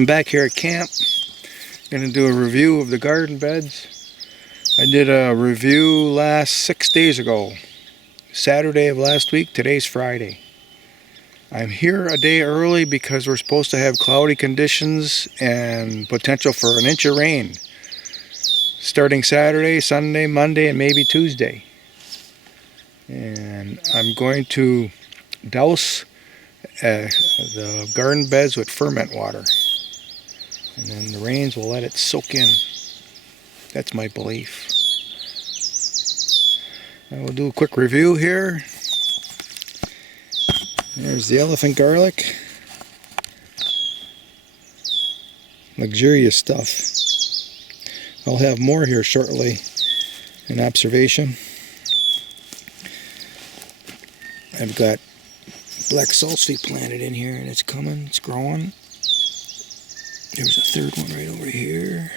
I'm back here at camp. Going to do a review of the garden beds. I did a review last 6 days ago. Saturday of last week, today's Friday. I'm here a day early because we're supposed to have cloudy conditions and potential for an inch of rain. Starting Saturday, Sunday, Monday, and maybe Tuesday. And I'm going to douse the garden beds with ferment water. And then the rains will let it soak in. That's my belief. I will do a quick review here. There's the elephant garlic. Luxurious stuff. I'll have more here shortly in observation. I've got black salsify planted in here and it's coming, it's growing. There's a third one right over here.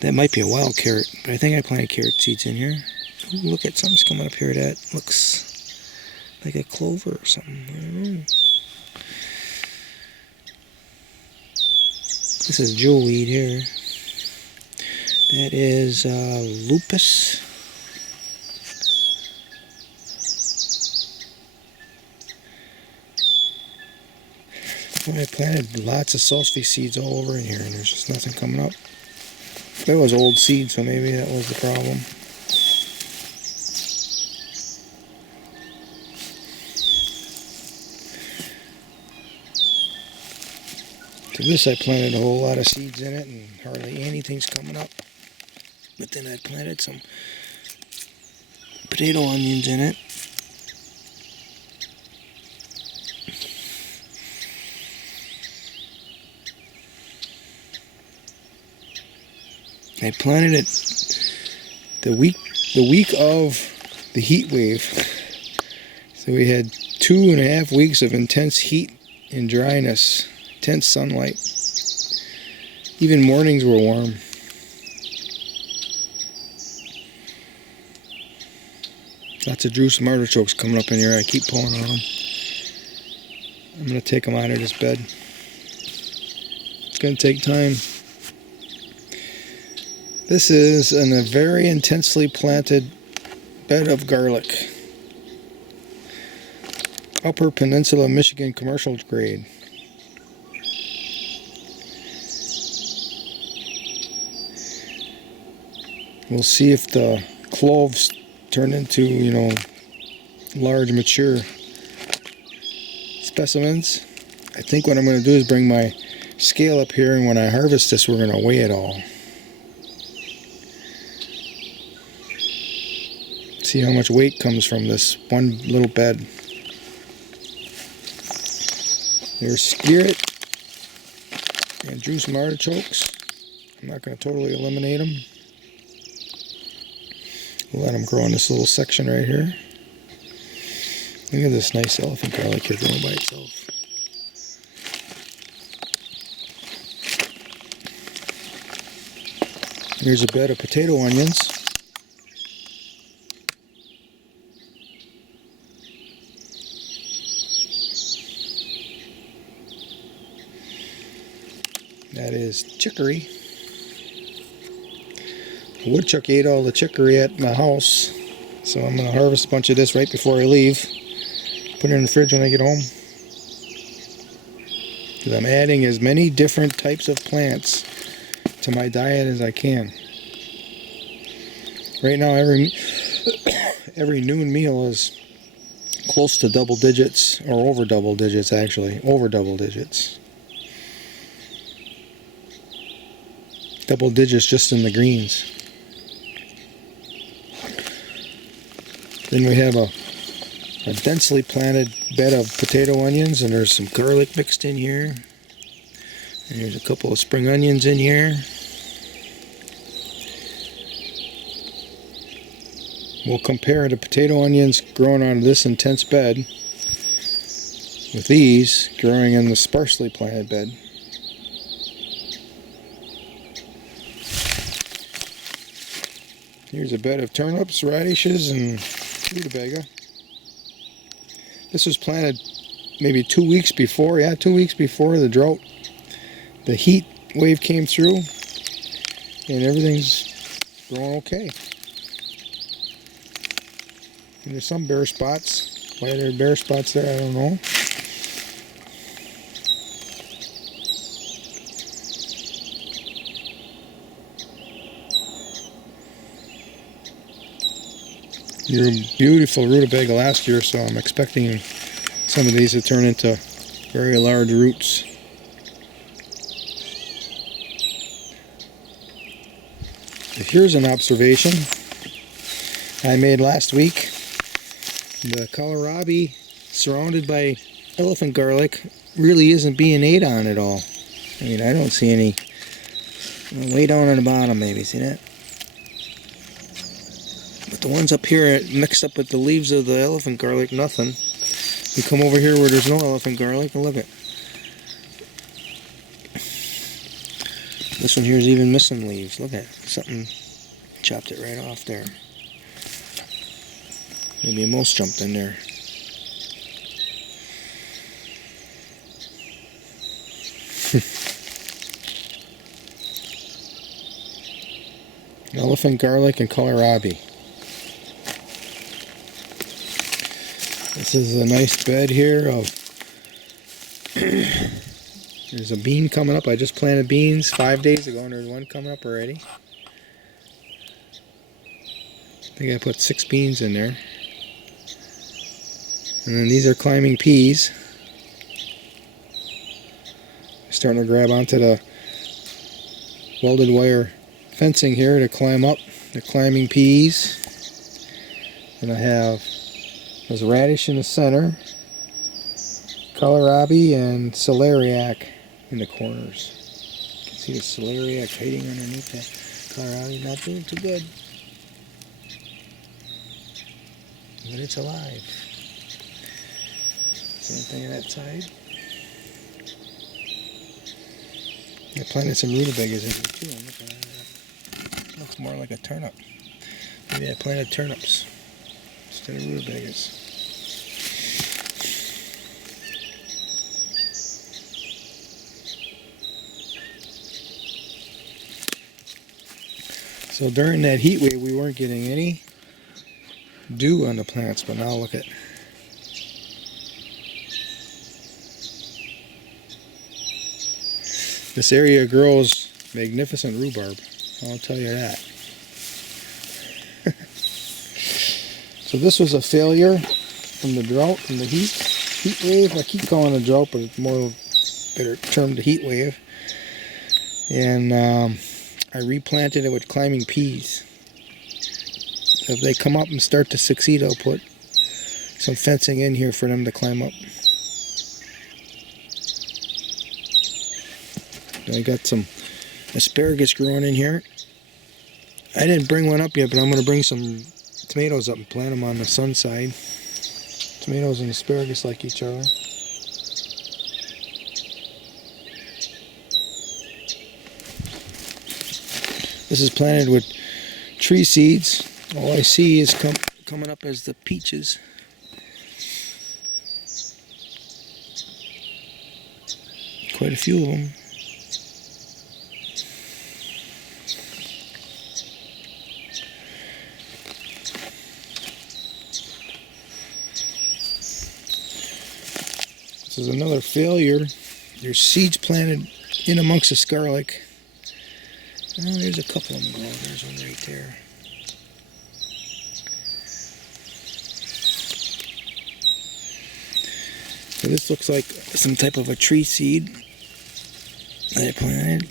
That might be a wild carrot, but I think I planted carrot seeds in here. Ooh, look at something's coming up here that looks like a clover or something. I don't know. This is jewelweed here. That is lupus. I planted lots of salsify seeds all over in here and there's just nothing coming up. That was old seed, so maybe that was the problem. To this I planted a whole lot of seeds in it and hardly anything's coming up. But then I planted some potato onions in it. I planted it the week of the heat wave. So we had 2.5 weeks of intense heat and dryness, intense sunlight. Even mornings were warm. Lots of Jerusalem artichokes coming up in here. I keep pulling on them. I'm going to take them out of this bed. It's going to take time. This is a very intensely planted bed of garlic. Upper Peninsula, Michigan commercial grade. We'll see if the cloves turn into, large mature specimens. I think what I'm going to do is bring my scale up here, and when I harvest this, we're going to weigh it all. See how much weight comes from this one little bed. There's skirret and Jerusalem artichokes. I'm not going to totally eliminate them. We'll let them grow in this little section right here. Look at this nice elephant garlic here growing by itself. Here's a bed of potato onions. That is chicory. A woodchuck ate all the chicory at my house, so I'm going to harvest a bunch of this right before I leave. Put it in the fridge when I get home. Because I'm adding as many different types of plants to my diet as I can. Right now, every noon meal is close to double digits, or over double digits actually, over double digits. Double digits just in the greens. Then we have a densely planted bed of potato onions, and there's some garlic mixed in here. And there's a couple of spring onions in here. We'll compare the potato onions growing on this intense bed with these growing in the sparsely planted bed. Here's a bed of turnips, radishes, and rutabaga. This was planted maybe 2 weeks before. Yeah, 2 weeks before the drought. The heat wave came through, and everything's growing okay. And there's some bare spots. Why are there bare spots there, I don't know. You're a beautiful rutabaga last year, so I'm expecting some of these to turn into very large roots. Here's an observation I made last week. The kohlrabi surrounded by elephant garlic really isn't being ate on at all. I mean, I don't see any. Way down on the bottom, maybe, see that? But the ones up here mixed up with the leaves of the elephant garlic, nothing. You come over here where there's no elephant garlic and look at. This one here is even missing leaves. Look at it. Something chopped it right off there. Maybe a mouse jumped in there. Elephant garlic and kohlrabi. This is a nice bed here of there's a bean coming up. I just planted beans 5 days ago and there's one coming up already. I think I put 6 beans in there. And then these are climbing peas. Starting to grab onto the welded wire fencing here to climb up. The climbing peas. And I have there's radish in the center, kohlrabi, and celeriac in the corners. You can see the celeriac hiding underneath the kohlrabi. Not doing too good. But it's alive. Same thing on that side. I planted some rutabagas in here too. Look at that. Looks more like a turnip. Maybe I planted turnips instead of rutabagas. So during that heat wave we weren't getting any dew on the plants, but now look at this area grows magnificent rhubarb, I'll tell you that. So this was a failure from the drought, from the heat wave. I keep calling it a drought, but it's more better termed a heat wave. And I replanted it with climbing peas. So if they come up and start to succeed, I'll put some fencing in here for them to climb up. I got some asparagus growing in here. I didn't bring one up yet, but I'm going to bring some tomatoes up and plant them on the sun side. Tomatoes and asparagus like each other. This is planted with tree seeds. All I see is coming up as the peaches. Quite a few of them. This is another failure. There's seeds planted in amongst this garlic. Oh, there's a couple of them growing. There's one right there. So this looks like some type of a tree seed that I planted.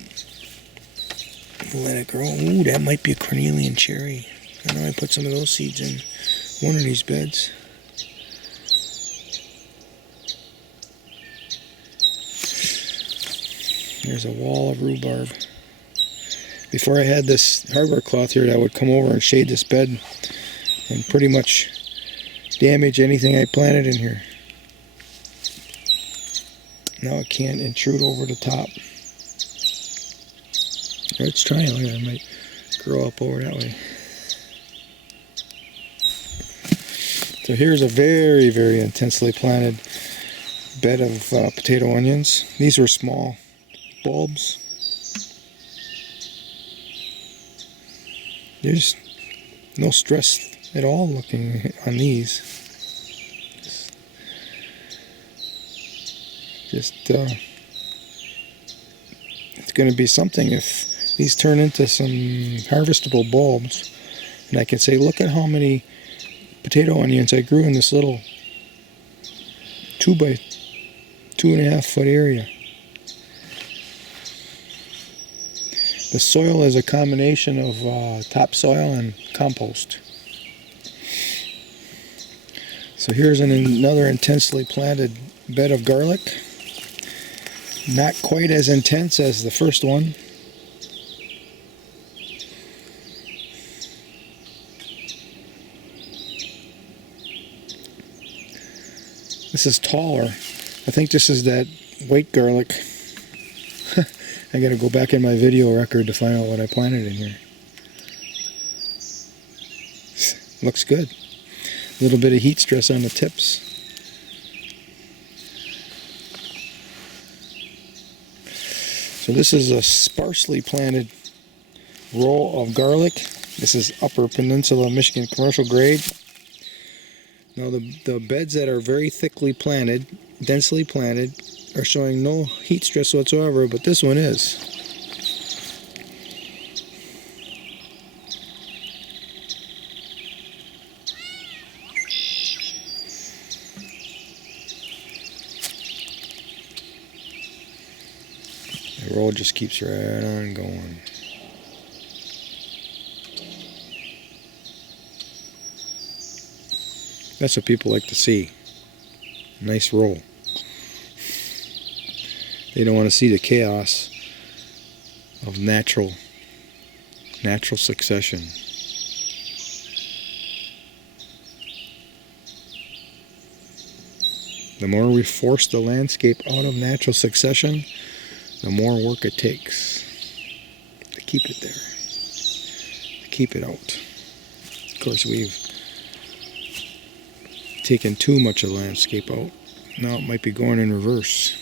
Let it grow. Ooh, that might be a cornelian cherry. I know I put some of those seeds in one of these beds. There's a wall of rhubarb. Before I had this hardware cloth here that would come over and shade this bed and pretty much damage anything I planted in here. Now it can't intrude over the top. It's trying. Look, it might grow up over that way. So here's a very, very intensely planted bed of potato onions. These were small bulbs. There's no stress at all looking on these. Just it's going to be something if these turn into some harvestable bulbs, and I can say, look at how many potato onions I grew in this little 2 by 2.5 foot area. The soil is a combination of topsoil and compost. So here's another intensely planted bed of garlic. Not quite as intense as the first one. This is taller. I think this is that white garlic. I gotta go back in my video record to find out what I planted in here. Looks good. A little bit of heat stress on the tips. So this is a sparsely planted row of garlic. This is Upper Peninsula Michigan commercial grade. Now the beds that are very thickly planted, densely planted, are showing no heat stress whatsoever, but this one is. The road just keeps right on going. That's what people like to see. Nice roll. They don't want to see the chaos of natural succession. The more we force the landscape out of natural succession, the more work it takes to keep it there, to keep it out. Of course, we've taken too much of the landscape out. Now it might be going in reverse.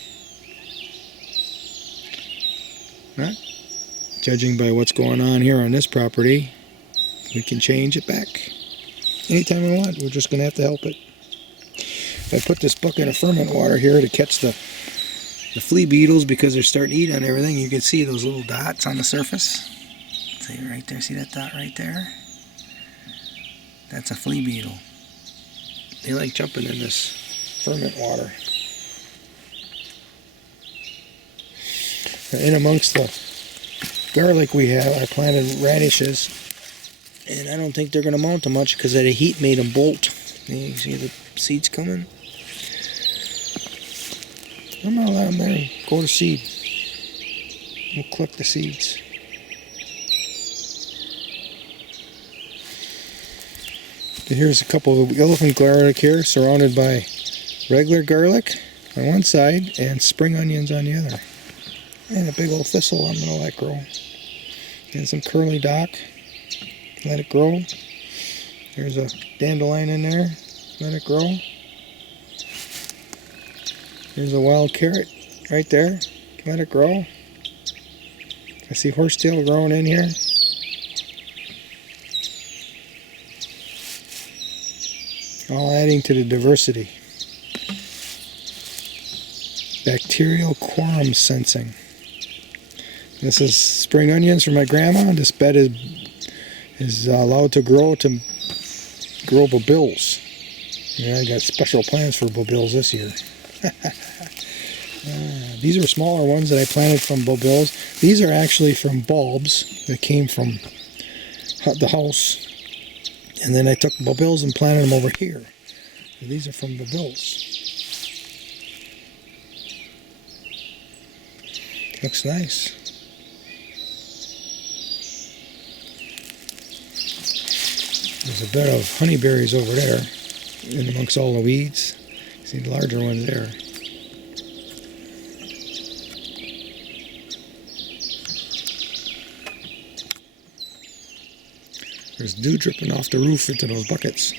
Not judging by what's going on here on this property, we can change it back anytime we want. We're just going to have to help it. If I put this bucket of ferment water here to catch the flea beetles because they're starting to eat on everything, you can see those little dots on the surface. See right there, see that dot right there? That's a flea beetle. They like jumping in this ferment water. In amongst the garlic we have, I planted radishes, and I don't think they're going to mount to much because that heat made them bolt. You see the seeds coming? I'm going to let them there go to seed. We'll collect the seeds. So here's a couple of elephant garlic here, surrounded by regular garlic on one side and spring onions on the other. And a big old thistle I'm going to let grow. And some curly dock. Let it grow. There's a dandelion in there. Let it grow. There's a wild carrot right there. Let it grow. I see horsetail growing in here. All adding to the diversity. Bacterial quorum sensing. This is spring onions from my grandma. This bed is allowed to grow bulbils. Yeah, I got special plans for bulbils this year. These are smaller ones that I planted from bulbils. These are actually from bulbs that came from the house. And then I took bulbils and planted them over here. So these are from bulbils. Looks nice. There's a bed of honeyberries over there, in amongst all the weeds. See the larger ones there. There's dew dripping off the roof into those buckets.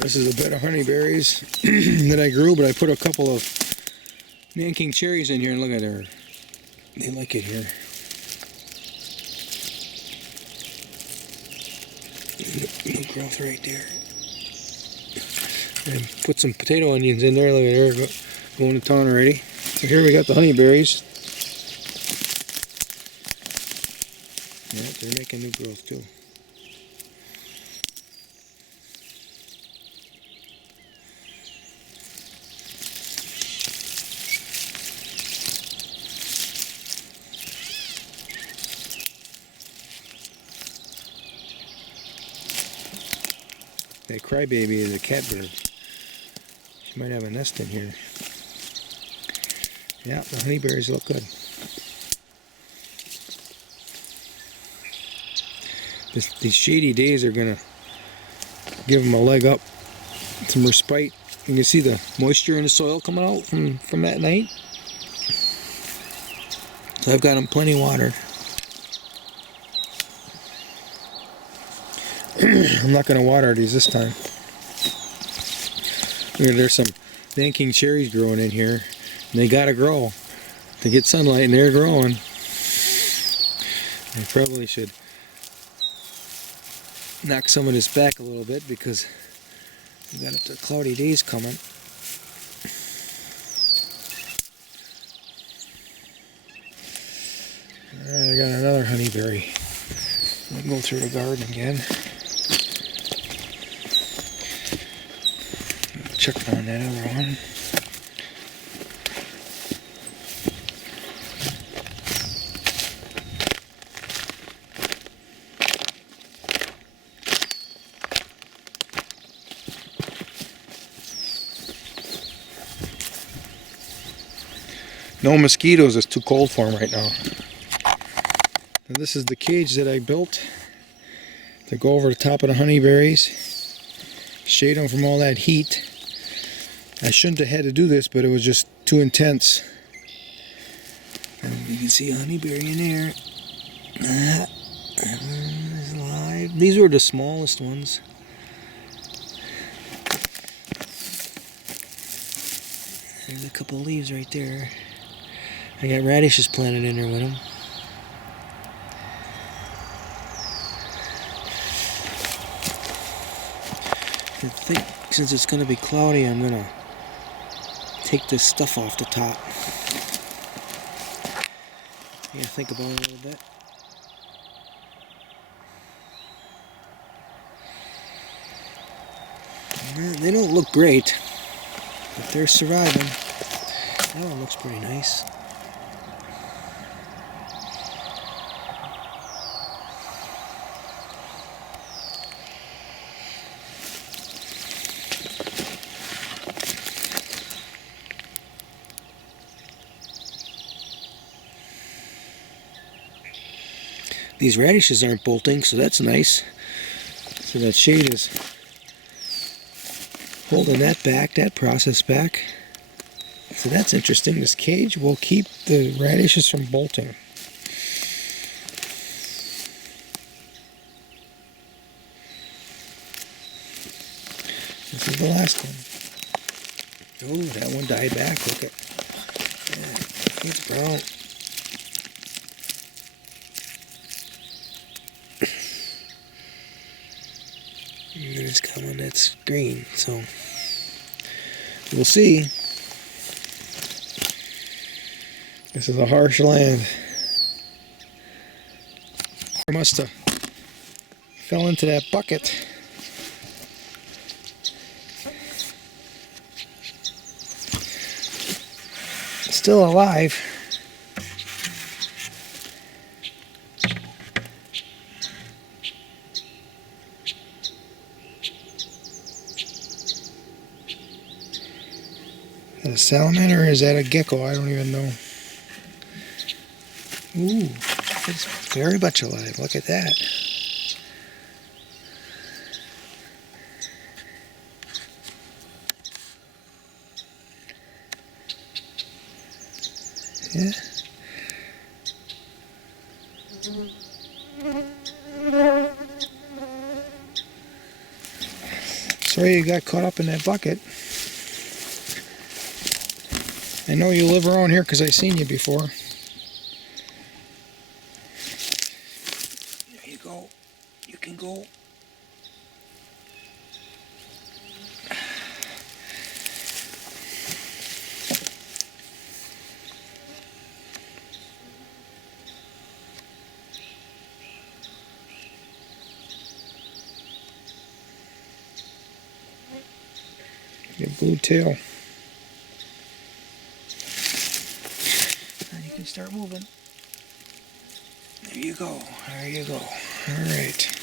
This is a bed of honeyberries that I grew, but I put a couple of Nanking cherries in here, and look at her. They like it here. New growth right there. And put some potato onions in there. Look at there, going to town already. So here we got the honeyberries. Yeah, they're making new growth too. That crybaby is a catbird. She might have a nest in here. Yeah, the honeyberries look good. These shady days are gonna give them a leg up, some respite. You can see the moisture in the soil coming out from that night. So I've got them plenty of water. I'm not going to water these this time. There's some Nanking cherries growing in here, and they got to grow to get sunlight, and they're growing. I probably should knock some of this back a little bit because we've got the cloudy days coming. Alright, I got another honeyberry. I'll go through the garden again. Check on that other one. No mosquitoes, it's too cold for them right now. And this is the cage that I built to go over the top of the honeyberries, shade them from all that heat. I shouldn't have had to do this, but it was just too intense. And you can see a honeyberry in there. It's alive. These were the smallest ones. There's a couple of leaves right there. I got radishes planted in there with them. I think since it's going to be cloudy, I'm going to take this stuff off the top. Yeah, think about it a little bit. They don't look great, but they're surviving. That one looks pretty nice. These radishes aren't bolting, so that's nice. So that shade is holding that back, that process back. So that's interesting. This cage will keep the radishes from bolting. This is the last one. Oh, that one died back. Look at that. It's brown. And then it's got one that's green, so we'll see. This is a harsh land. I must have fell into that bucket. Still alive. Is that a salamander or is that a gecko? I don't even know. Ooh, it's very much alive. Look at that. Yeah. Sorry you got caught up in that bucket. I know you live around here because I've seen you before. There you go. You can go. Your blue tail. Now you can start moving. There you go. There you go. All right.